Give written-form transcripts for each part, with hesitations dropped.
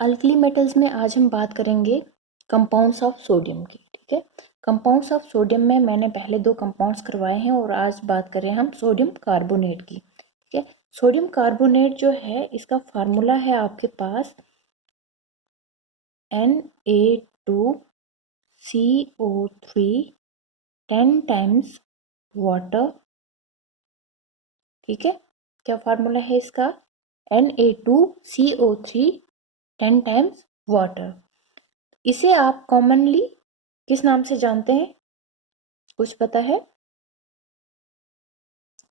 Alkali metals में आज हम बात करेंगे कंपाउंड्स ऑफ सोडियम की। ठीक है, कंपाउंड्स ऑफ सोडियम में मैंने पहले 2 कंपाउंड्स करवाए हैं और आज बात कर रहे हैं हम सोडियम कार्बोनेट की। ठीक है, सोडियम कार्बोनेट जो है इसका फार्मूला है आपके पास Na2CO3 10 टाइम्स वाटर। ठीक है, क्या फार्मूला है इसका? Na2CO3 10 times water. इसे आप कॉमनली किस नाम से जानते हैं, कुछ पता है?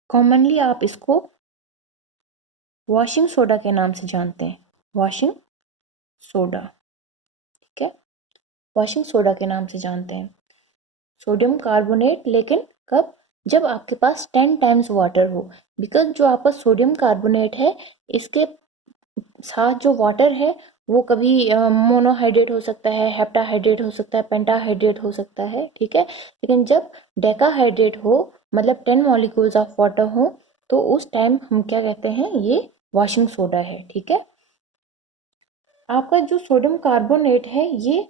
कॉमनली आप इसको वॉशिंग सोडा के नाम से जानते हैं, वॉशिंग सोडा। ठीक है, वॉशिंग सोडा के नाम से जानते हैं सोडियम कार्बोनेट, लेकिन कब? जब आपके पास 10 टाइम्स वाटर हो। बिकॉज जो आपका सोडियम कार्बोनेट है इसके साथ जो वाटर है वो कभी मोनोहाइड्रेट हो सकता है, हेप्टाहाइड्रेट हो सकता है, पेंटाहाइड्रेट हो सकता है। ठीक है, लेकिन जब डेकाहाइड्रेट हो, मतलब 10 मॉलिक्यूल्स ऑफ वाटर हो, तो उस टाइम हम क्या कहते हैं, ये वॉशिंग सोडा है। ठीक है, आपका जो सोडियम कार्बोनेट है ये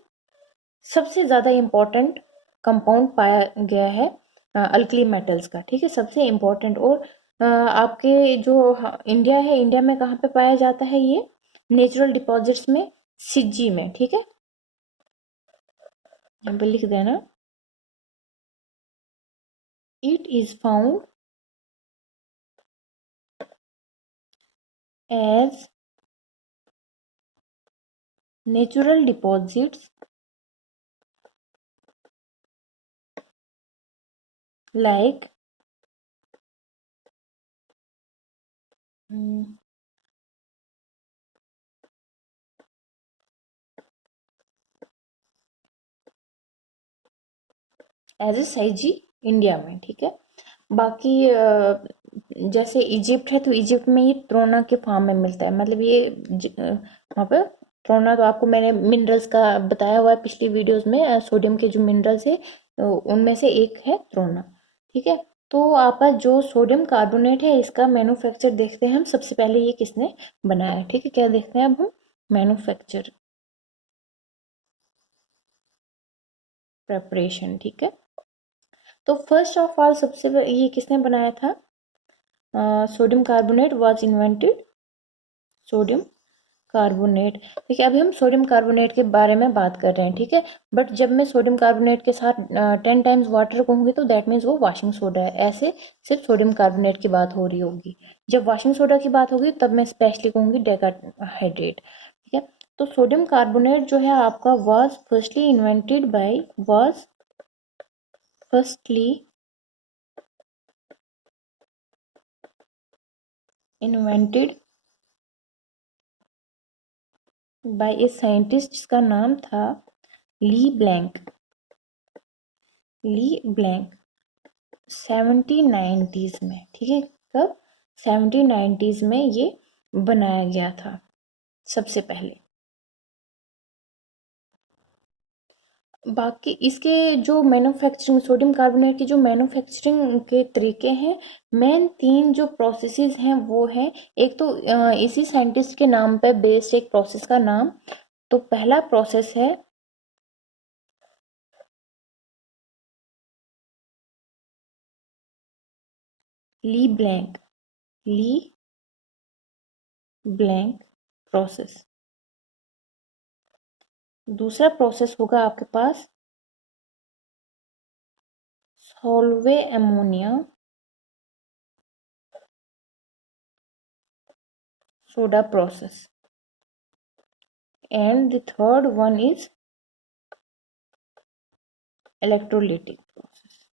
सबसे ज़्यादा इम्पोर्टेंट कंपाउंड पाया गया है अल्कली मेटल्स का। ठीक है, सबसे इम्पोर्टेंट। और आपके जो इंडिया है, इंडिया में कहाँ पे पाया जाता है ये? नेचुरल डिपॉजिट्स में, सिज्जी में। ठीक है, यहाँ पे लिख देना, it is found as natural deposits like as a साइजी इंडिया में। ठीक है, बाकी जैसे इजिप्ट है तो इजिप्ट में ये त्रोना के फॉर्म में मिलता है, मतलब ये वहाँ पे त्रोना, तो आपको मैंने मिनरल्स का बताया हुआ है पिछली वीडियोस में, सोडियम के जो मिनरल्स है उनमें से एक है त्रोना। ठीक है, तो आपका जो सोडियम कार्बोनेट है इसका मैन्युफैक्चर देखते हैं हम। सबसे पहले ये किसने बनाया है? ठीक है, क्या देखते हैं अब हम? Manufacture, preparation. ठीक है, तो फर्स्ट ऑफ ऑल सबसे ये किसने बनाया था? Sodium carbonate was invented, sodium carbonate. ठीक है, अभी हम सोडियम कार्बोनेट के बारे में बात कर रहे हैं। ठीक है, बट जब मैं सोडियम कार्बोनेट के साथ 10 टाइम्स वाटर कहूंगी तो दैट मीन्स वो वॉशिंग सोडा है। ऐसे सिर्फ सोडियम कार्बोनेट की बात हो रही होगी। जब वॉशिंग सोडा की बात होगी तब मैं स्पेशली कहूंगी डेकाहाइड्रेट। ठीक है, तो सोडियम कार्बोनेट जो है आपका was firstly invented by a scientist जिसका नाम था ली ब्लैंक। ली ब्लैंक 1790s में। ठीक है, कब? 1790s में ये बनाया गया था सबसे पहले। बाकी इसके जो मैन्युफैक्चरिंग, सोडियम कार्बोनेट की जो मैन्युफैक्चरिंग के तरीके हैं, मेन 3 जो प्रोसेसेस हैं वो हैं, एक तो इसी साइंटिस्ट के नाम पे बेस्ड एक प्रोसेस का नाम। तो पहला प्रोसेस है Leblanc, Leblanc process. दूसरा प्रोसेस होगा आपके पास Solvay ammonia soda process, and the third one is electrolytic process।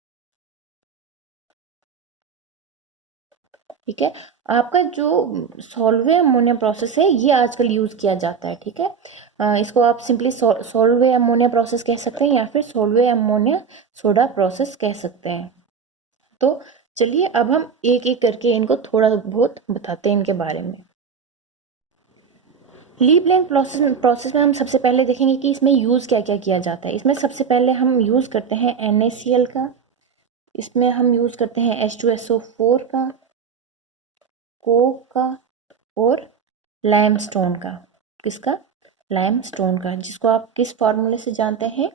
ठीक है, आपका जो सॉल्वे अमोनिया प्रोसेस है ये आजकल यूज किया जाता है। ठीक है, इसको आप सिंपली सॉल्वे अमोनिया प्रोसेस कह सकते हैं या फिर सॉल्वे अमोनिया सोडा प्रोसेस कह सकते हैं। तो चलिए अब हम एक एक करके इनको थोड़ा बहुत बताते हैं इनके बारे में। ली ब्लैंक प्रोसेस में हम सबसे पहले देखेंगे कि इसमें यूज़ क्या क्या किया जाता है। इसमें सबसे पहले हम यूज़ करते हैं NaCl का, इसमें हम यूज़ करते हैं H2SO4 का, कोक का और लाइमस्टोन का। किसका? लाइमस्टोन का, जिसको आप किस फार्मूले से जानते हैं,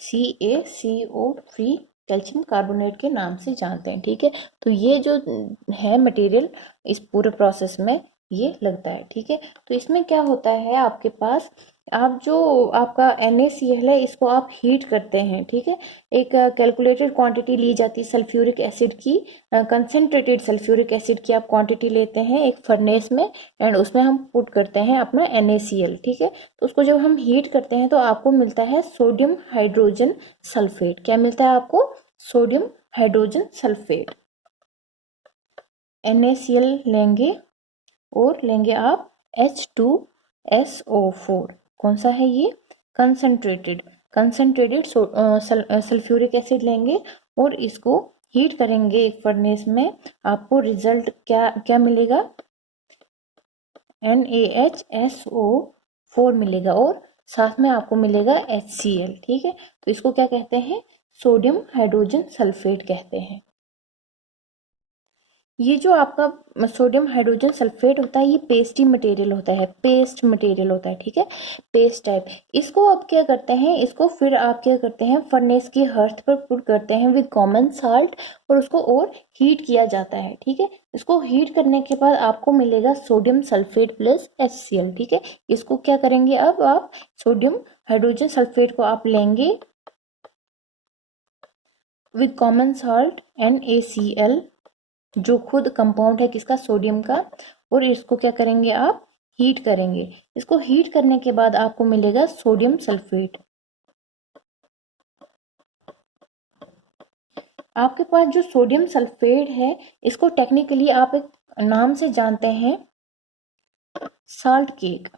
CaCO3 कैल्शियम कार्बोनेट के नाम से जानते हैं। ठीक है, तो ये जो है मटेरियल इस पूरे प्रोसेस में ये लगता है। ठीक है, तो इसमें क्या होता है, आपके पास आप जो आपका NaCl है इसको आप हीट करते हैं। ठीक है, एक कैलकुलेटेड क्वांटिटी ली जाती है सल्फ्यूरिक एसिड की, कंसेंट्रेटेड सल्फ्यूरिक एसिड की आप क्वांटिटी लेते हैं एक फर्नेस में, एंड उसमें हम पुट करते हैं अपना NaCl। ठीक है, तो उसको जब हम हीट करते हैं तो आपको मिलता है सोडियम हाइड्रोजन सल्फेट। क्या मिलता है आपको, सोडियम हाइड्रोजन सल्फेट। NaCl लेंगे और लेंगे आप H2SO4। कौन सा है ये, कंसंट्रेटेड सल्फ्यूरिक एसिड लेंगे और इसको हीट करेंगे एक फर्नेस में। आपको रिजल्ट क्या क्या मिलेगा, NaHSO4 मिलेगा और साथ में आपको मिलेगा HCl। ठीक है, तो इसको क्या कहते हैं, सोडियम हाइड्रोजन सल्फेट कहते हैं। ये जो आपका सोडियम हाइड्रोजन सल्फेट होता है ये पेस्टी मटेरियल होता है, पेस्ट मटेरियल होता है। ठीक है, पेस्ट टाइप। इसको आप क्या करते हैं, इसको फिर आप क्या करते हैं, फर्नेस की हर्थ पर पुट करते हैं विद कॉमन साल्ट और उसको और हीट किया जाता है। ठीक है, इसको हीट करने के बाद आपको मिलेगा सोडियम सल्फेट प्लस HCl। ठीक है, इसको क्या करेंगे, अब आप सोडियम हाइड्रोजन सल्फेट को आप लेंगे विद कॉमन साल्ट NaCl, जो खुद कंपाउंड है किसका, सोडियम का, और इसको क्या करेंगे, आप हीट करेंगे। इसको हीट करने के बाद आपको मिलेगा सोडियम सल्फेट। आपके पास जो सोडियम सल्फेट है इसको टेक्निकली आप एक नाम से जानते हैं, साल्ट केक।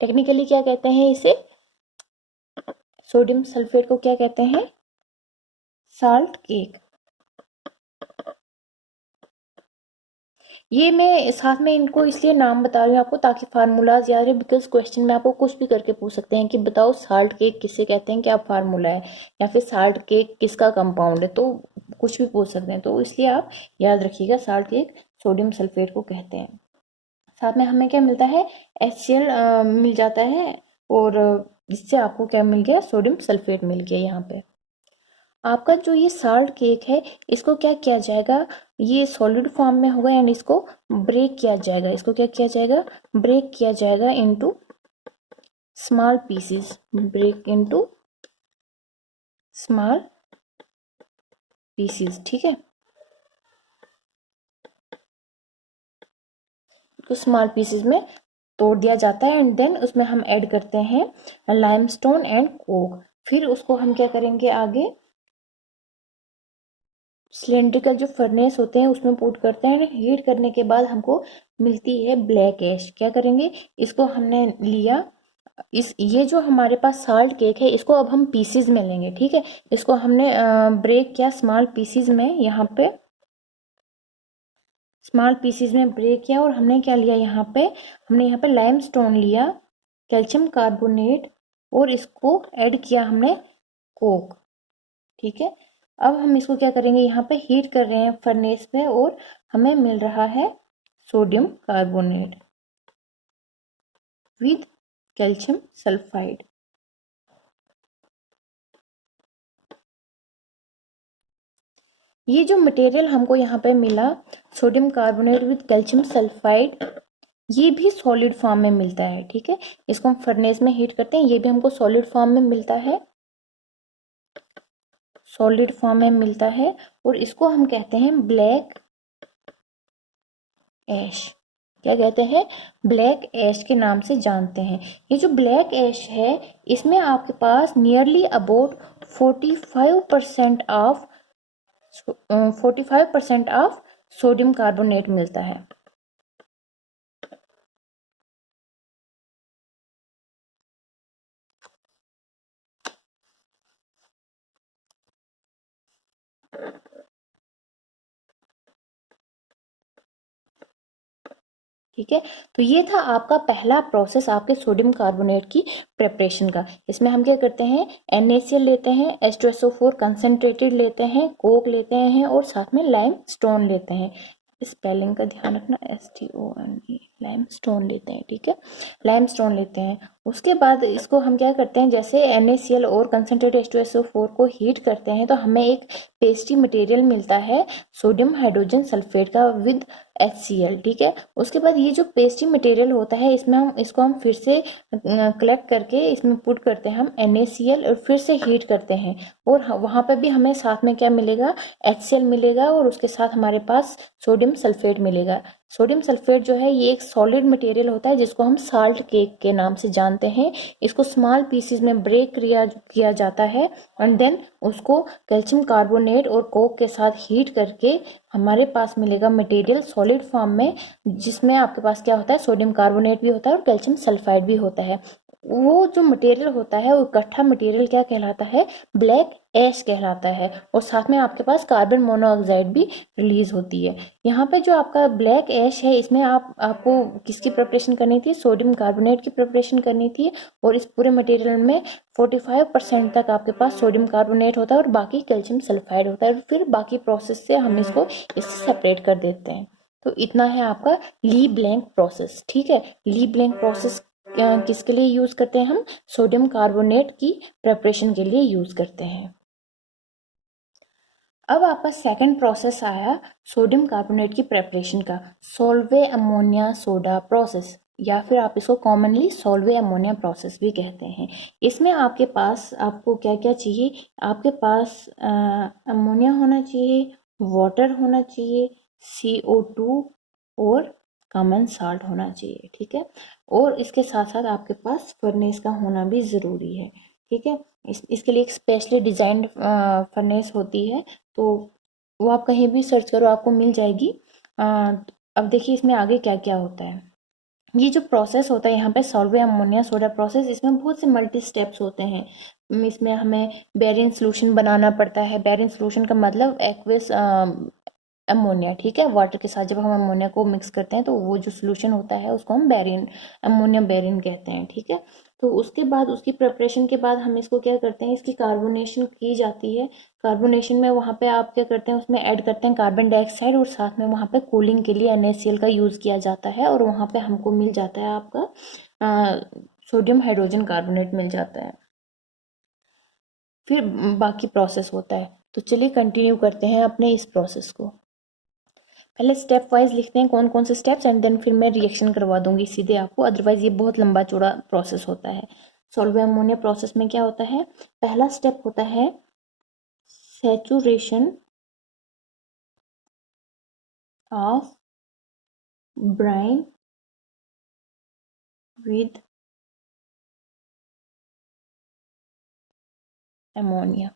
टेक्निकली क्या कहते हैं इसे, सोडियम सल्फेट को क्या कहते हैं, साल्ट केक। ये मैं साथ में इनको इसलिए नाम बता रही हूँ आपको ताकि फार्मूलाज याद रहे, बिकॉज क्वेश्चन में आपको कुछ भी करके पूछ सकते हैं कि बताओ साल्ट केक किसे कहते हैं, क्या फार्मूला है, या फिर साल्ट केक किसका कंपाउंड है, तो कुछ भी पूछ सकते हैं। तो इसलिए आप याद रखिएगा, साल्ट केक सोडियम सल्फेट को कहते हैं। साथ में हमें क्या मिलता है, HCl मिल जाता है, और इससे आपको क्या मिल गया, सोडियम सल्फेट मिल गया। यहाँ पे आपका जो ये साल्ट केक है इसको क्या किया जाएगा, ये सॉलिड फॉर्म में होगा एंड इसको ब्रेक किया जाएगा। इसको क्या किया जाएगा, ब्रेक किया जाएगा into small pieces, break into small pieces. ठीक है, तो स्मॉल पीसेस में तोड़ दिया जाता है एंड देन उसमें हम ऐड करते हैं लाइमस्टोन एंड कोक। फिर उसको हम क्या करेंगे, आगे सिलेंड्रिकल जो फर्नेस होते हैं उसमें पुट करते हैं, हीट करने के बाद हमको मिलती है ब्लैक ऐश। क्या करेंगे, इसको हमने लिया, इस ये जो हमारे पास साल्ट केक है इसको अब हम पीसीज में लेंगे। ठीक है, इसको हमने ब्रेक किया स्मॉल पीसीज में, यहाँ पे स्मॉल पीसीज में ब्रेक किया, और हमने क्या लिया, हमने यहाँ पे लाइमस्टोन लिया, कैल्शियम कार्बोनेट, और इसको ऐड किया हमने कोक। ठीक है, अब हम इसको क्या करेंगे, यहाँ पे हीट कर रहे हैं फर्नेस पे और हमें मिल रहा है sodium carbonate with calcium sulphide. ये जो मटेरियल हमको यहाँ पे मिला, sodium carbonate with calcium sulphide, ये भी सॉलिड फॉर्म में मिलता है। ठीक है, इसको हम फर्नेस में हीट करते हैं, ये भी हमको सॉलिड फॉर्म में मिलता है, सॉलिड फॉर्म में मिलता है, और इसको हम कहते हैं ब्लैक ऐश। क्या कहते हैं, ब्लैक ऐश के नाम से जानते हैं। ये जो ब्लैक ऐश है इसमें आपके पास nearly about 45% of sodium carbonate मिलता है। ठीक है, तो ये था आपका पहला प्रोसेस आपके सोडियम कार्बोनेट की प्रेपरेशन का। इसमें हम क्या करते हैं, NaCl लेते हैं, H2SO4 कंसेंट्रेटेड लेते हैं, कोक लेते हैं और साथ में लाइम स्टोन लेते हैं। स्पेलिंग का ध्यान रखना, STONE। लाइमस्टोन लेते हैं, ठीक है, लाइमस्टोन लेते हैं। उसके बाद इसको हम क्या करते हैं, जैसे NaCl और कंसनट्रेट H2SO4 को हीट करते हैं तो हमें एक पेस्टी मटेरियल मिलता है सोडियम हाइड्रोजन सल्फेट का विद HCl, ठीक है। उसके बाद ये जो पेस्टी मटेरियल होता है इसमें हम इसको हम फिर से कलेक्ट करके इसमें पुट करते हैं हम NaCl और फिर से हीट करते हैं, और वहाँ पे भी हमें साथ में क्या मिलेगा, HCl मिलेगा, और उसके साथ हमारे पास सोडियम सल्फेट मिलेगा। सोडियम सल्फेट जो है ये एक सॉलिड मटेरियल होता है जिसको हम साल्ट केक के नाम से जानते हैं। इसको स्मॉल पीसेस में ब्रेक किया जाता है एंड देन उसको कैल्शियम कार्बोनेट और कोक के साथ हीट करके हमारे पास मिलेगा मटेरियल सॉलिड फॉर्म में, जिसमें आपके पास क्या होता है, सोडियम कार्बोनेट भी होता है और कैल्शियम सल्फाइड भी होता है। वो जो मटेरियल होता है वो इकट्ठा मटेरियल क्या कहलाता है, ब्लैक ऐश कहलाता है, और साथ में आपके पास कार्बन मोनोऑक्साइड भी रिलीज होती है। यहाँ पे जो आपका ब्लैक ऐश है इसमें आपको किसकी प्रिपरेशन करनी थी, सोडियम कार्बोनेट की प्रिपरेशन करनी थी, और इस पूरे मटेरियल में 45% तक आपके पास सोडियम कार्बोनेट होता है और बाकी कैल्शियम सल्फाइड होता है, और फिर बाकी प्रोसेस से हम इसको इससे सेपरेट कर देते हैं। तो इतना है आपका ली ब्लैंक प्रोसेस, ठीक है। ली ब्लैंक प्रोसेस किसके लिए यूज करते हैं, हम सोडियम कार्बोनेट की प्रिपरेशन के लिए यूज करते हैं। अब आपका सेकंड प्रोसेस आया सोडियम कार्बोनेट की प्रिपरेशन का, सोल्वे अमोनिया सोडा प्रोसेस, या फिर आप इसको कॉमनली सोल्वे अमोनिया प्रोसेस भी कहते हैं। इसमें आपके पास आपको क्या क्या चाहिए, आपके पास अमोनिया होना चाहिए, वाटर होना चाहिए, CO2 और कॉमन साल्ट होना चाहिए, ठीक है। और इसके साथ साथ आपके पास फर्नेस का होना भी ज़रूरी है, ठीक है। इसके लिए एक स्पेशली डिजाइंड फर्नेस होती है, तो वो आप कहीं भी सर्च करो आपको मिल जाएगी। अब देखिए इसमें आगे क्या क्या होता है। ये जो प्रोसेस होता है यहाँ पे सॉल्वे अमोनिया सोडा प्रोसेस, इसमें बहुत से मल्टी स्टेप्स होते हैं। इसमें हमें बेरियन सोल्यूशन बनाना पड़ता है। बेरियन सोल्यूशन का मतलब एक्वस अमोनिया, ठीक है। वाटर के साथ जब हम अमोनिया को मिक्स करते हैं तो वो जो सोल्यूशन होता है उसको हम बेरियन अमोनिया बेरियन कहते हैं, ठीक है। तो उसके बाद उसकी प्रिपरेशन के बाद हम इसको क्या करते हैं, इसकी कार्बोनेशन की जाती है। कार्बोनेशन में वहाँ पे आप क्या करते हैं, उसमें ऐड करते हैं कार्बन डाइऑक्साइड, और साथ में वहाँ पे कूलिंग के लिए NaCl का यूज़ किया जाता है, और वहाँ पे हमको मिल जाता है आपका सोडियम हाइड्रोजन कार्बोनेट मिल जाता है। फिर बाकी प्रोसेस होता है। तो चलिए कंटिन्यू करते हैं अपने इस प्रोसेस को। पहले स्टेप वाइज लिखते हैं कौन कौन से स्टेप्स, एंड देन फिर मैं रिएक्शन करवा दूंगी सीधे आपको, अदरवाइज ये बहुत लंबा चौड़ा प्रोसेस होता है। सॉल्वे अमोनिया प्रोसेस में क्या होता है, पहला स्टेप होता है saturation of Bryan with ammonia,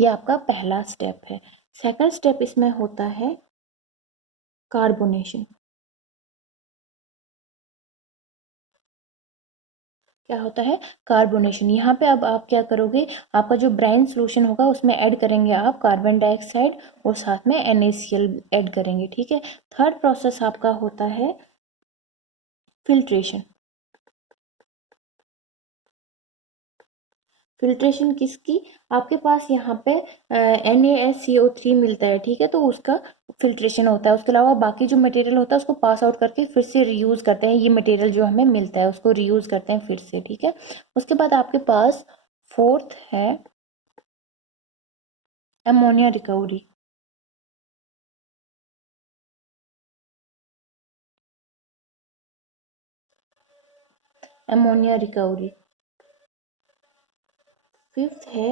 ये आपका पहला स्टेप है। सेकंड स्टेप इसमें होता है कार्बोनेशन। क्या होता है, कार्बोनेशन। यहाँ पे अब आप क्या करोगे, आपका जो ब्राइन सोल्यूशन होगा उसमें ऐड करेंगे आप कार्बन डाइऑक्साइड और साथ में NaCl ऐड करेंगे, ठीक है। थर्ड प्रोसेस आपका होता है फिल्ट्रेशन। फिल्ट्रेशन किसकी, आपके पास यहाँ पे NaSCO3 मिलता है, ठीक है, तो उसका फिल्ट्रेशन होता है। उसके अलावा बाकी जो मटेरियल होता है उसको पास आउट करके फिर से रीयूज करते हैं। ये मटेरियल जो हमें मिलता है उसको रीयूज करते हैं फिर से, ठीक है। उसके बाद आपके पास फोर्थ है ammonia recovery. Ammonia recovery. Fifth है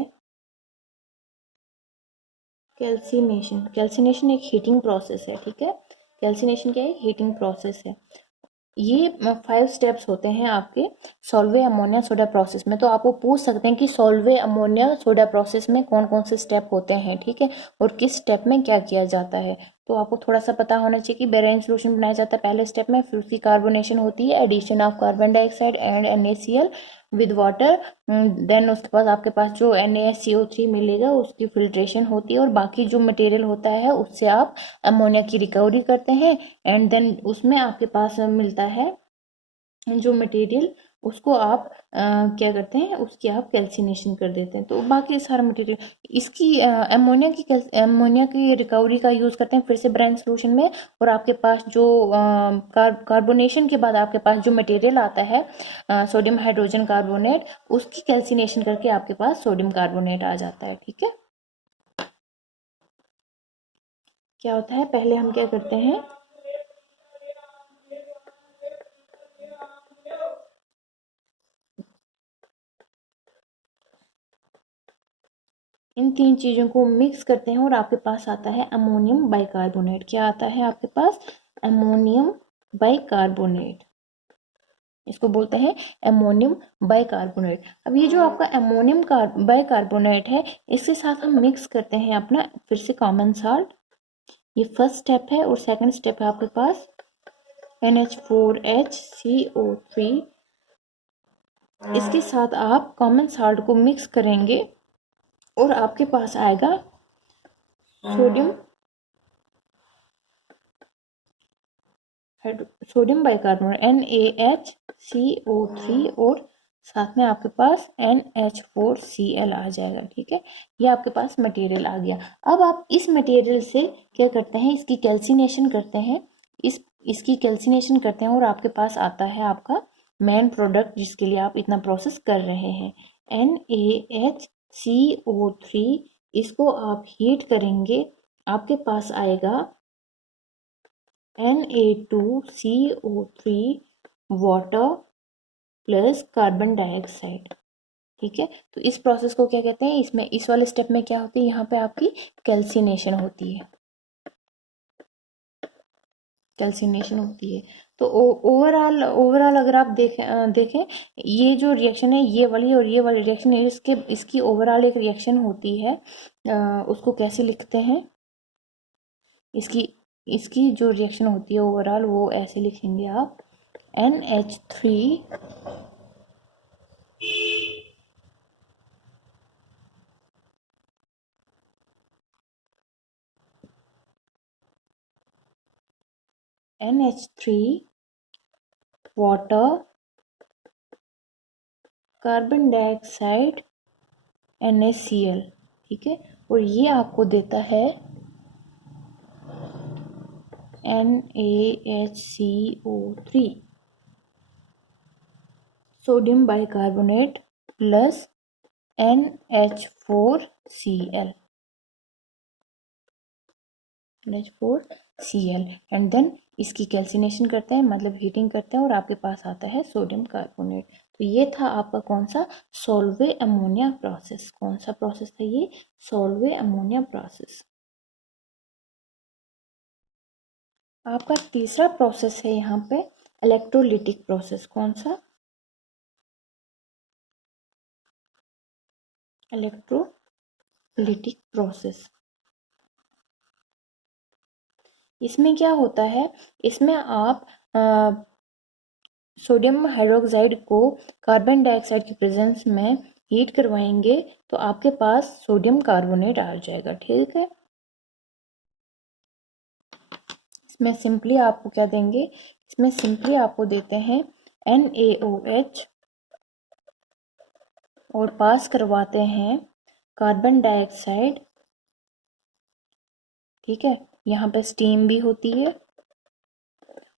कैल्सिनेशन। कैल्सिनेशन एक हीटिंग प्रोसेस है, ठीक है। कैल्सिनेशन क्या है, हीटिंग प्रोसेस है। ये 5 स्टेप्स होते हैं आपके सॉल्वे अमोनिया सोडा प्रोसेस में। तो आपको पूछ सकते हैं कि सॉल्वे अमोनिया सोडा प्रोसेस में कौन कौन से स्टेप होते हैं, ठीक है, और किस स्टेप में क्या किया जाता है। तो आपको थोड़ा सा पता होना चाहिए कि बेरियन सोल्यूशन बनाया जाता है पहले स्टेप में, फिर उसकी कार्बोनेशन होती है, addition of carbon dioxide and NaCl with water, then उसके बाद आपके पास जो NaCO3 मिलेगा उसकी फिल्ट्रेशन होती है, और बाकी जो मटेरियल होता है उससे आप अमोनिया की रिकवरी करते हैं, एंड देन उसमें आपके पास मिलता है जो मटेरियल उसको आप क्या करते हैं, उसकी आप कैल्सिनेशन कर देते हैं। तो बाकी सारा मटेरियल इसकी अमोनिया की रिकवरी का यूज़ करते हैं फिर से ब्रेन सोल्यूशन में। और आपके पास जो कार्बोनेशन के बाद आपके पास जो मटेरियल आता है सोडियम हाइड्रोजन कार्बोनेट, उसकी कैल्सिनेशन करके आपके पास सोडियम कार्बोनेट आ जाता है। ठीक है, क्या होता है, पहले हम क्या करते हैं, इन तीन चीज़ों को मिक्स करते हैं और आपके पास आता है अमोनियम बाइकार्बोनेट। क्या आता है आपके पास, अमोनियम बाइकार्बोनेट, इसको बोलते हैं अमोनियम बाइकार्बोनेट। अब ये जो आपका अमोनियम बाइकार्बोनेट है, इसके साथ हम मिक्स करते हैं अपना फिर से कॉमन साल्ट। ये फर्स्ट स्टेप है। और सेकंड स्टेप है आपके पास NH4HCO3। इसके साथ आप कॉमन साल्ट को मिक्स करेंगे और आपके पास आएगा सोडियम बाइकार्बोनेट NaHCO3 और साथ में आपके पास NH4Cl आ जाएगा। ठीक है, ये आपके पास मटेरियल आ गया। अब आप इस मटेरियल से क्या करते हैं, इसकी कैल्सिनेशन करते हैं, इसकी कैल्सिनेशन करते हैं और आपके पास आता है आपका मेन प्रोडक्ट जिसके लिए आप इतना प्रोसेस कर रहे हैं, NaHCO3। इसको आप हीट करेंगे, आपके पास आएगा Na2CO3 water plus carbon dioxide. ठीक है, तो इस प्रोसेस को क्या कहते हैं, इसमें इस वाले स्टेप में क्या होती है, यहाँ पे आपकी कैल्सिनेशन होती है, कैल्सिनेशन होती है। तो ओवरऑल अगर आप देखें ये जो रिएक्शन है, ये वाली और ये वाली रिएक्शन है, इसकी ओवरऑल एक रिएक्शन होती है। उसको कैसे लिखते हैं, इसकी इसकी जो रिएक्शन होती है ओवरऑल, वो ऐसे लिखेंगे आप NH3 water carbon dioxide NaCl। ठीक है, और ये आपको देता है NaHCO3 sodium bicarbonate plus NH4Cl and then इसकी कैल्सिनेशन करते हैं, मतलब हीटिंग करते हैं और आपके पास आता है सोडियम कार्बोनेट। तो ये था आपका कौन सा, सोल्वे अमोनिया प्रोसेस। कौन सा प्रोसेस था ये, सोल्वे अमोनिया प्रोसेस। आपका तीसरा प्रोसेस है यहाँ पे इलेक्ट्रोलिटिक प्रोसेस। कौन सा, इलेक्ट्रोलिटिक प्रोसेस। इसमें क्या होता है, इसमें आप सोडियम हाइड्रोक्साइड को कार्बन डाइऑक्साइड की प्रेजेंस में हीट करवाएंगे तो आपके पास सोडियम कार्बोनेट आ जाएगा। ठीक है, इसमें सिंपली आपको क्या देंगे, इसमें सिंपली आपको देते हैं NaOH और पास करवाते हैं कार्बन डाइऑक्साइड। ठीक है, यहाँ पे स्टीम भी होती है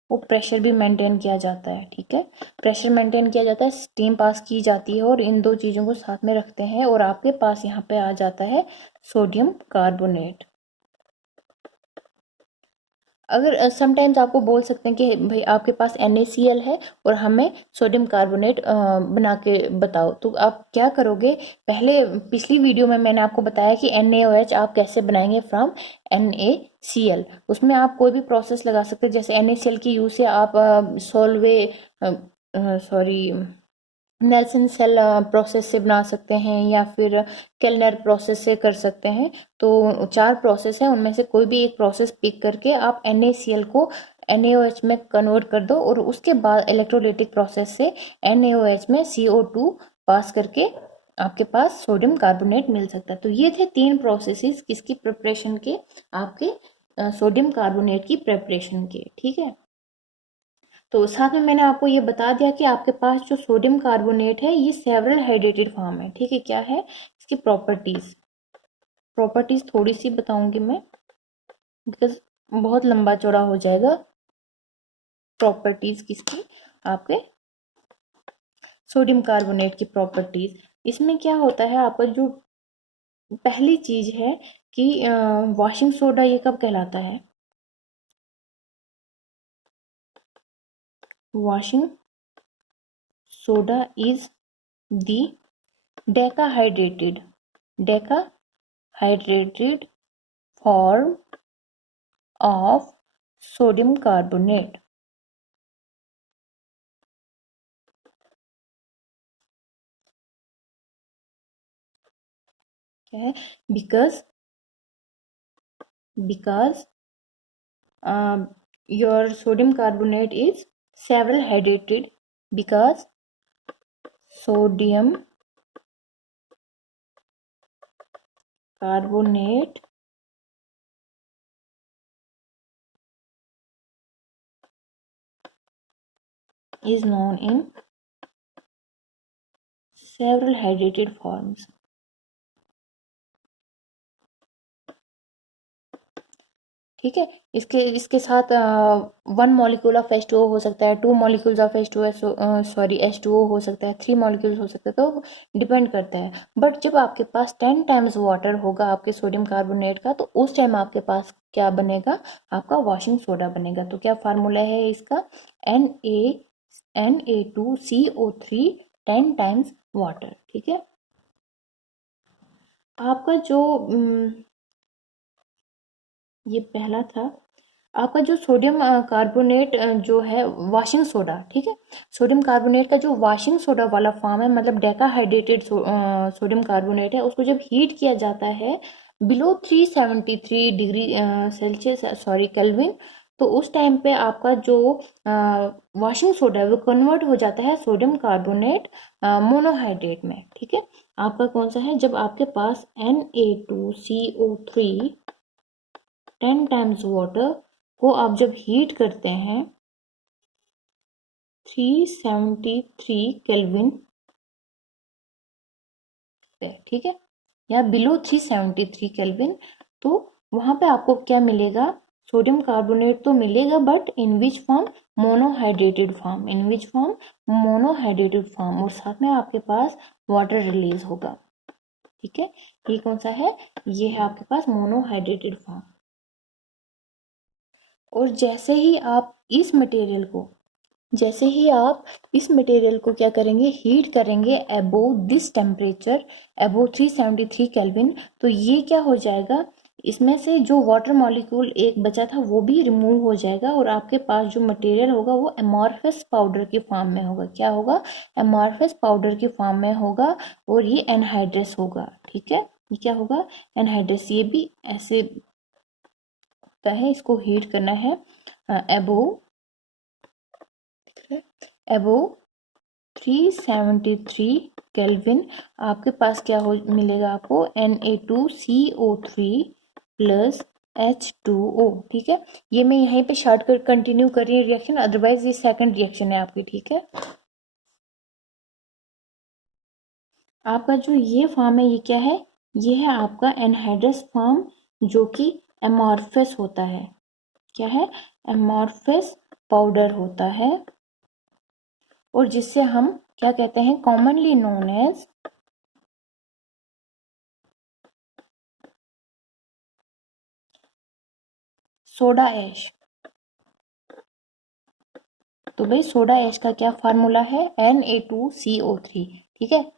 और प्रेशर भी मेंटेन किया जाता है। ठीक है, प्रेशर मेंटेन किया जाता है, स्टीम पास की जाती है और इन दो चीज़ों को साथ में रखते हैं और आपके पास यहाँ पे आ जाता है सोडियम कार्बोनेट। अगर समटाइम्स आपको बोल सकते हैं कि भाई आपके पास NaCl है और हमें सोडियम कार्बोनेट बना के बताओ, तो आप क्या करोगे, पहले पिछली वीडियो में मैंने आपको बताया कि NaOH आप कैसे बनाएंगे फ्रॉम NaCl। उसमें आप कोई भी प्रोसेस लगा सकते हैं, जैसे NaCl की यूज से आप सोलवे सॉरी नेल्सन सेल प्रोसेस से बना सकते हैं या फिर केल्नर प्रोसेस से कर सकते हैं। तो 4 प्रोसेस है, उनमें से कोई भी एक प्रोसेस पिक करके आप NaCl को NaOH में कन्वर्ट कर दो और उसके बाद इलेक्ट्रोलिटिक प्रोसेस से NaOH में CO2 पास करके आपके पास सोडियम कार्बोनेट मिल सकता है। तो ये थे 3 प्रोसेसेस किसकी प्रिपरेशन के, आपके सोडियम कार्बोनेट की प्रिपरेशन के। ठीक है, तो साथ में मैंने आपको ये बता दिया कि आपके पास जो सोडियम कार्बोनेट है ये सेवरल हाइड्रेटेड फॉर्म है। ठीक है, क्या है इसकी प्रॉपर्टीज थोड़ी सी बताऊंगी मैं, बिकॉज बहुत लंबा चौड़ा हो जाएगा। प्रॉपर्टीज किसकी, आपके सोडियम कार्बोनेट की प्रॉपर्टीज। इसमें क्या होता है, आपका जो पहली चीज है कि वॉशिंग सोडा ये कब कहलाता है, washing soda is the decahydrated form of sodium carbonate. क्या है, because your sodium carbonate is several hydrated, because sodium carbonate is known in several hydrated forms. ठीक है, इसके साथ 1 मॉलिक्यूल ऑफ H2O हो सकता है, 2 molecules of H2O, sorry H2O हो सकता है, 3 मॉलिक्यूल्स हो सकते हैं, तो डिपेंड करता है। बट जब आपके पास 10 टाइम्स वाटर होगा आपके सोडियम कार्बोनेट का, तो उस टाइम आपके पास क्या बनेगा, आपका वॉशिंग सोडा बनेगा। तो क्या फार्मूला है इसका, Na2CO3 10 टाइम्स वाटर। ठीक है, आपका जो ये पहला था, आपका जो सोडियम कार्बोनेट जो है वॉशिंग सोडा, ठीक है, सोडियम कार्बोनेट का जो वॉशिंग सोडा वाला फॉर्म है, मतलब डेकाहाइड्रेटेड सोडियम कार्बोनेट है, उसको जब हीट किया जाता है below 373 degree Celsius, sorry kelvin, तो उस टाइम पे आपका जो वॉशिंग सोडा है वो कन्वर्ट हो जाता है सोडियम कार्बोनेट मोनोहाइड्रेट में। ठीक है, आपका कौन सा है, जब आपके पास Na2CO3 10 टाइम्स वाटर को आप जब हीट करते हैं 373 केल्विन पे, ठीक है, या बिलो 373 केल्विन, तो वहां पे आपको क्या मिलेगा, सोडियम कार्बोनेट तो मिलेगा, but in which form, monohydrated form, in which form, monohydrated form, और साथ में आपके पास वाटर रिलीज होगा। ठीक है, ये कौन सा है, ये है आपके पास मोनोहाइड्रेटेड फॉर्म। और जैसे ही आप इस मटेरियल को क्या करेंगे, हीट करेंगे above this temperature, above 373 kelvin, तो ये क्या हो जाएगा, इसमें से जो वाटर मॉलिक्यूल एक बचा था वो भी रिमूव हो जाएगा, और आपके पास जो मटेरियल होगा वो एमॉर्फस पाउडर के फॉर्म में होगा। क्या होगा, एमॉर्फस पाउडर के फॉर्म में होगा, और ये एनहाइड्रस होगा। ठीक है, ये क्या होगा, एनहाइड्रस, ये भी ऐसे होता है, इसको हीट करना है अबोव 373 केल्विन। आपके पास क्या हो मिलेगा, आपको Na2CO3 प्लस H2O। ठीक है, ये मैं यहीं पे शॉर्टकट कंटिन्यू कर रही हूँ रिएक्शन, अदरवाइज ये सेकंड रिएक्शन है आपकी। ठीक है, आपका जो ये फॉर्म है ये क्या है, ये है आपका एनहाइड्रस फॉर्म, जो कि एमॉर्फस होता है। क्या है, एमॉर्फस पाउडर होता है, और जिससे हम क्या कहते हैं, commonly known as soda ash. तो भाई सोडा ऐश का क्या फार्मूला है, Na2CO3। ठीक है,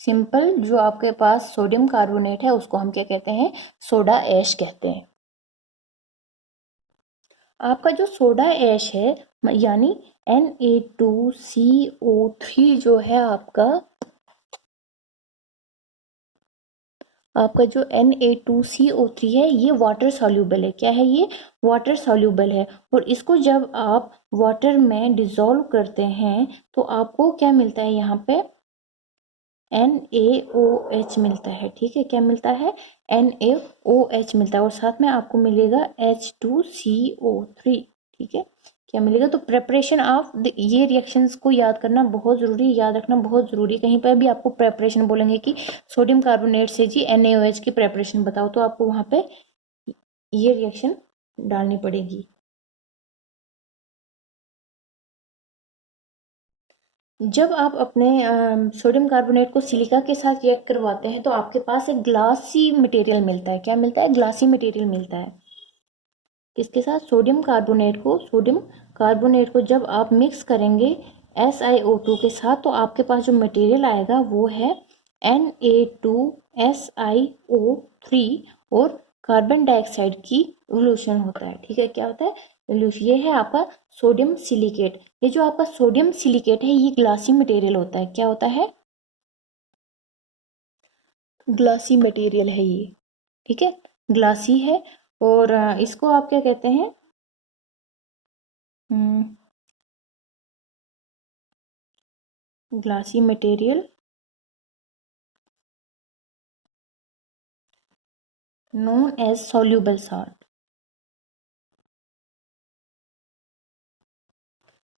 सिंपल, जो आपके पास सोडियम कार्बोनेट है उसको हम क्या कहते हैं, सोडा ऐश कहते हैं। आपका जो सोडा ऐश है, यानी Na2CO3 जो है आपका जो Na2CO3 है ये वाटर सॉल्यूबल है। क्या है, ये वाटर सॉल्यूबल है, और इसको जब आप वाटर में डिसॉल्व करते हैं तो आपको क्या मिलता है, यहाँ पे NaOH मिलता है। ठीक है, क्या मिलता है, NaOH मिलता है, और साथ में आपको मिलेगा H2CO3। ठीक है, क्या मिलेगा। तो प्रेपरेशन ऑफ ये रिएक्शंस को याद करना बहुत ज़रूरी, याद रखना बहुत ज़रूरी। कहीं पर भी आपको प्रेपरेशन बोलेंगे कि सोडियम कार्बोनेट से जी NaOH की प्रेपरेशन बताओ, तो आपको वहाँ पे ये रिएक्शन डालनी पड़ेगी। जब आप अपने सोडियम कार्बोनेट को सिलिका के साथ रिएक्ट करवाते हैं तो आपके पास एक ग्लासी मटेरियल मिलता है। क्या मिलता है? ग्लासी मटेरियल मिलता है। किसके साथ? सोडियम कार्बोनेट को जब आप मिक्स करेंगे SiO2 के साथ तो आपके पास जो मटेरियल आएगा वो है Na2SiO3 और कार्बन डाइऑक्साइड की इवोल्यूशन होता है। ठीक है, क्या होता है? इवोल्यूशन। ये है आपका सोडियम सिलिकेट। ये जो आपका सोडियम सिलिकेट है ये ग्लासी मटेरियल होता है। क्या होता है? ग्लासी मटेरियल है ये। ठीक है, ग्लासी है। और इसको आप क्या कहते हैं? Glassy material known as soluble salt।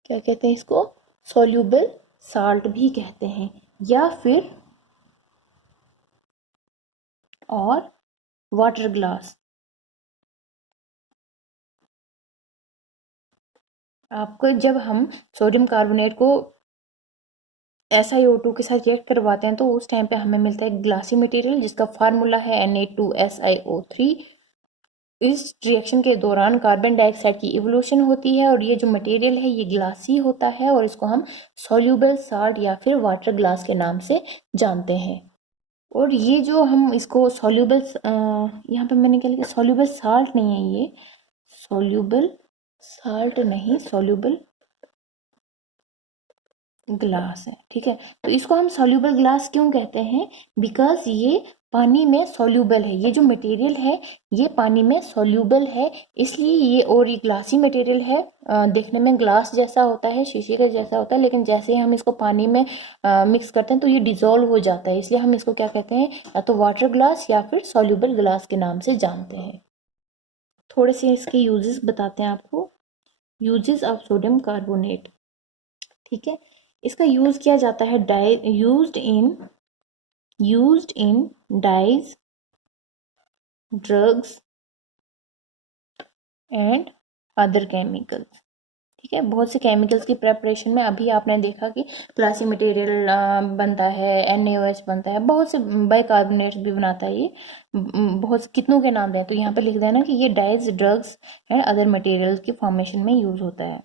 क्या कहते हैं इसको? soluble salt भी कहते हैं, या फिर और वाटर ग्लास। आपको जब हम सोडियम कार्बोनेट को SiO2 के साथ रिएक्ट करवाते हैं तो उस टाइम पे हमें मिलता है ग्लासी मटेरियल जिसका फार्मूला है Na2SiO3। इस रिएक्शन के दौरान कार्बन डाइऑक्साइड की इवोल्यूशन होती है और ये जो मटेरियल है ये ग्लासी होता है और इसको हम सॉल्यूबल साल्ट या फिर वाटर ग्लास के नाम से जानते हैं। और ये जो हम इसको सॉल्यूबल, यहाँ पे मैंने क्या लिखा? सॉल्यूबल साल्ट नहीं है ये, सॉल्यूबल साल्ट नहीं, सॉल्यूबल ग्लास है। ठीक है, तो इसको हम सॉल्यूबल ग्लास क्यों कहते हैं? बिकॉज ये पानी में सॉल्यूबल है। ये जो मटेरियल है ये पानी में सॉल्यूबल है, इसलिए ये, और ये ग्लासी मटेरियल है। देखने में ग्लास जैसा होता है, शीशे के जैसा होता है, लेकिन जैसे ही हम इसको पानी में मिक्स करते हैं तो ये डिजोल्व हो जाता है। इसलिए हम इसको क्या कहते हैं? या तो वाटर ग्लास या फिर सॉल्यूबल ग्लास के नाम से जानते हैं। थोड़े से इसके यूजेस बताते हैं आपको। Uses of sodium carbonate. ठीक है, इसका यूज किया जाता है dye, used in dyes, drugs and other chemicals. ठीक है, बहुत से केमिकल्स की प्रेपरेशन में अभी आपने देखा कि ग्लासी मटेरियल बनता है, NaOH बनता है, बहुत से बाइकार्बोनेट्स भी बनाता है ये। बहुत से कितनों के नाम हैं तो यहाँ पे लिख देना कि ये dyes, drugs and other materials की फॉर्मेशन में यूज होता है।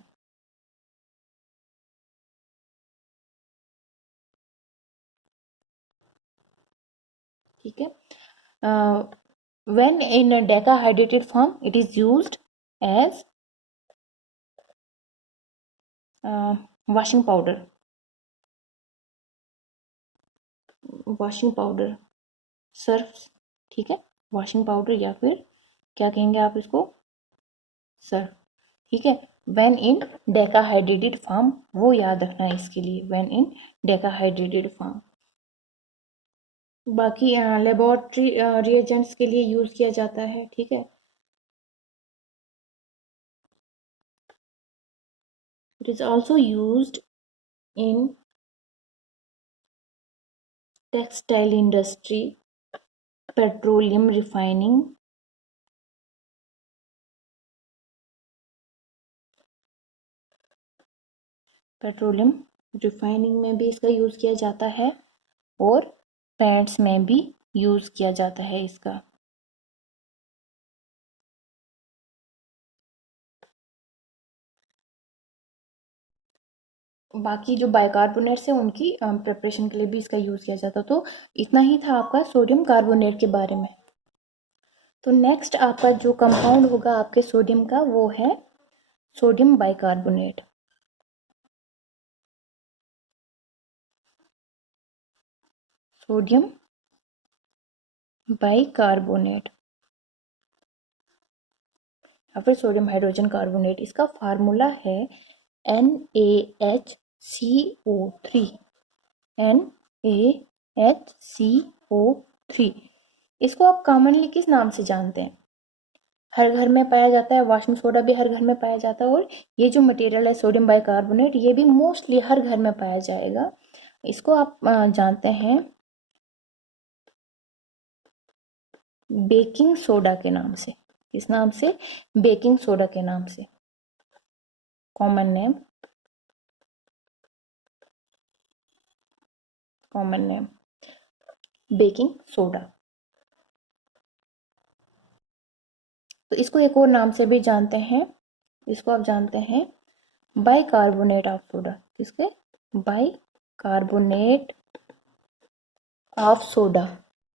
ठीक है, when in a decahydrated form it is used as washing powder, Surf. ठीक है, वॉशिंग पाउडर या फिर क्या कहेंगे आप इसको? सर्फ। ठीक है, when in decahydrated form, वो याद रखना है इसके लिए, when in decahydrated form। बाकी लेबोरेटरी रिएजेंट्स के लिए यूज किया जाता है। ठीक है, it is also used in textile industry, petroleum refining, petroleum refining में भी इसका यूज किया जाता है और पेंट्स में भी यूज किया जाता है इसका। बाकी जो बाइकार्बोनेट्स है उनकी प्रिपरेशन के लिए भी इसका यूज किया जाता है। तो इतना ही था आपका सोडियम कार्बोनेट के बारे में। तो नेक्स्ट आपका जो कंपाउंड होगा आपके सोडियम का वो है सोडियम बाइकार्बोनेट। सोडियम बाइकार्बोनेट या फिर सोडियम हाइड्रोजन कार्बोनेट। इसका फार्मूला है NaHCO3। NaHCO3। इसको आप कॉमनली किस नाम से जानते हैं? हर घर में पाया जाता है, वॉशिंग सोडा भी हर घर में पाया जाता है, और ये जो मटेरियल है सोडियम बाइकार्बोनेट ये भी मोस्टली हर घर में पाया जाएगा। इसको आप जानते हैं बेकिंग सोडा के नाम से। किस नाम से? बेकिंग सोडा के नाम से। Common name, common name baking soda. तो इसको एक और नाम से भी जानते हैं, इसको आप जानते हैं बाइकार्बोनेट ऑफ सोडा। किसके? Bicarbonate of soda.